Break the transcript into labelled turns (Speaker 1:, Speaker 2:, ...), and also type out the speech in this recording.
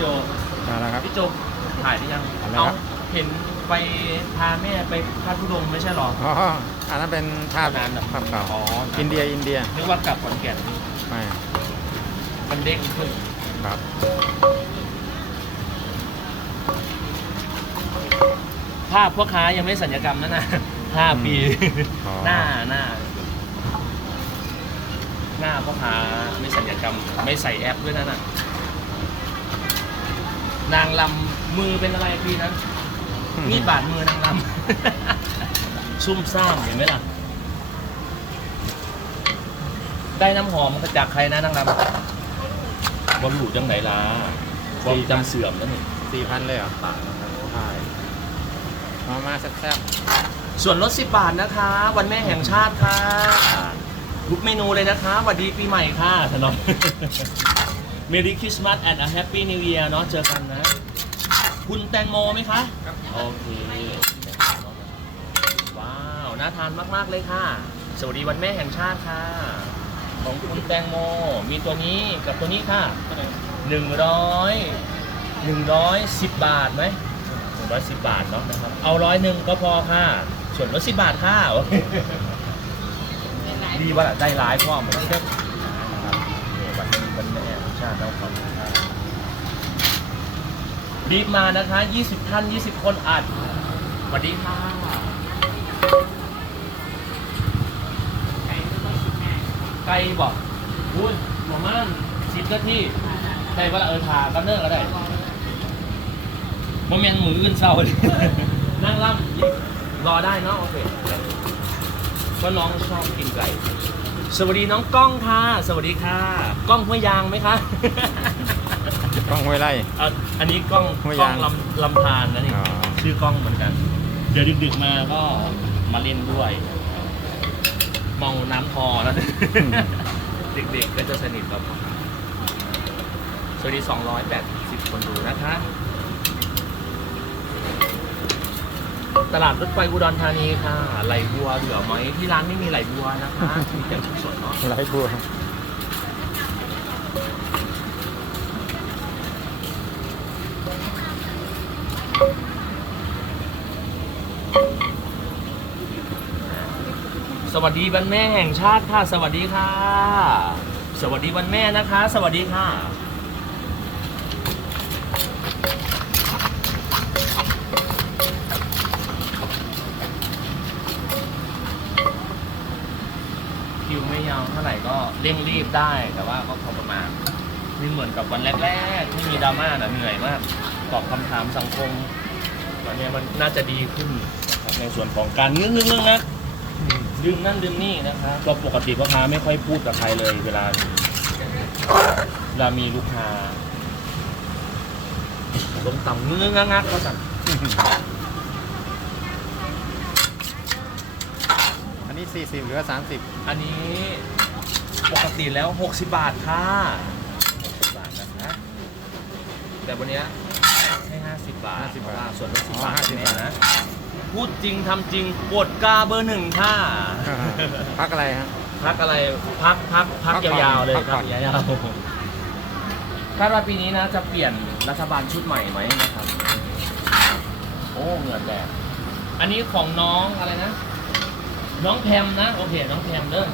Speaker 1: โจ
Speaker 2: เอาละครับ
Speaker 1: พี่โจถ่ายได้ยัง
Speaker 2: ถ่ายแล้ว
Speaker 1: เอา
Speaker 2: ครับ
Speaker 1: เห็นไปพาแม่ไปพาทุดงค์ไม่ใช่หรอ
Speaker 2: อ๋ออันนั้นเป็นภาพ
Speaker 1: นานเหรอ
Speaker 2: ภาพเก่า
Speaker 1: อ๋อ
Speaker 2: อินเดียอินเดีย
Speaker 1: นึกว่ากลับขอนแก่น
Speaker 2: ไม่
Speaker 1: มันเด้งขึ้น
Speaker 2: ครับ
Speaker 1: ภาพพ่อค้ายังไม่สัญญกรรมนั่นนะห้าปี
Speaker 2: อ๋อ
Speaker 1: หน้าหน้าหน้าพ่อค้าไม่สัญญกรรม ไม่ใส่แอปด้วยนั่นน่ะ นางลำมือเป็นอะไรปีนั้น มีดบาดมือนางลำ ซุ่มซ่ามเห็นไหมล่ะ ได้น้ำหอมจากใครนะนางลำบอลลูจังไหนล่ะความจำเสื่อมแล้วนี่
Speaker 2: สี่พันเลยเหรอ
Speaker 1: ใช่
Speaker 2: มามาแซ่บ
Speaker 1: ส่วนลด10บาทนะคะ วันแม่แห่งชาติค่ะทุกเมนูเลยนะคะสวัสดีปีใหม่ค่ะถนอม Merry Christmas and a Happy New Year เนาะเจอกันนะ คุณแตงโมไหมคะโอเค ว้าว น่าทานมาก ๆ เลยค่ะ สวัสดีวันแม่แห่งชาติค่ะ ของคุณแตงโม มีตัวนี้กับตัวนี้ค่ะหนึ่งร้อยหนึ่งร้อยสิบบาทไหมหนึ่งร้อยสิบบาทเนาะนะครับ เอาร้อยหนึ่งก็พอค่ะ ส่วนลดสิบบาทค่ะ ดีว่าล่ะได้ร้ายพ่อเหมือนกัน รับรีบมานะคะ 20 ท่าน 20 คนอัดสวัสดีค่ะไกลบอกอุ้ยประมาณสิบนาทีใช่ว่าเออทากันเนอร์ก็ได้โมเมนต์มืออื่นเศร้าเลยนั่งล่ำรอได้เนาะโอเคเพราะน้องชอบกินไก่ สวัสดีน้องก้องค่ะ สวัสดีค่ะ กล้องห้วยยางไหมคะ
Speaker 2: ๆกล้องห้วยไร่
Speaker 1: อะอันนี้กล้อง
Speaker 2: ห้วย
Speaker 1: กล้
Speaker 2: ยา
Speaker 1: องงลำลำธารนะนี่
Speaker 2: อ๋อ
Speaker 1: ชื่อกล้องเหมือนกัน เดี๋ยวดึกๆมาก็มาเล่นด้วยมองน้ำพอแล้ว เด็กๆก็จะสนิทกับสวัสดี 280 คนดูนะคะ ตลาดรถไฟอุดรธานีค่ะ ไหลบัวเหลือไหมที่ร้านไม่มีไหลบัวนะคะมีแต่ชุดสดเนาะ
Speaker 2: ไร่บัว
Speaker 1: สวัสดีวันแม่แห่งชาติค่ะ สวัสดีค่ะ สวัสดีวันแม่นะคะ สวัสดีค่ะ คิวไม่ยาวเท่าไหร่ ก็เร่งรีบได้แต่ว่าก็พอประมาณไม่เหมือนกับวันแรกๆที่มีดราม่านะเหนื่อยมากตอบคำถามสังคมตอนนี้มันน่าจะดีขึ้นนะครับในส่วนของการงึ้งงึ้งงึ้งนะดึงนั่นดึงนี่นะครับก็ปกติพ่อค้าไม่ค่อยพูดกับใครเลย เวลาเวลามีลูกค้าลมต่ำงึ้งงึ้งงักงักเขาสั่ง
Speaker 2: อันนี้ 40เหลือ30
Speaker 1: อันนี้ปก ติแล้ว 60 บาทค่ะ60บาทนะคะ แต่วันเนี้ยให้ 50 บาท
Speaker 2: 50บาท
Speaker 1: เพระว่ส่วนลด10
Speaker 2: อ๋อ
Speaker 1: บาท
Speaker 2: 50
Speaker 1: แน่นะ พูดจริงทำจริงปวดกาเบอร์หนึ่งค่ะ
Speaker 2: พักอะไรฮะ
Speaker 1: พักอะไรพักพักพัก
Speaker 2: พักผ่อน
Speaker 1: ยาวๆเลย
Speaker 2: พักผ่
Speaker 1: พั
Speaker 2: อกน
Speaker 1: ยาวๆคาดว่าปีนี้นะจะเปลี่ยนรัฐบาลชุดใหม่ไหมนะครับ โอ้เหงื่อแตกอันนี้ของน้องอะไรนะ น้องแพมนะ โอเค น้องแพมเด้อ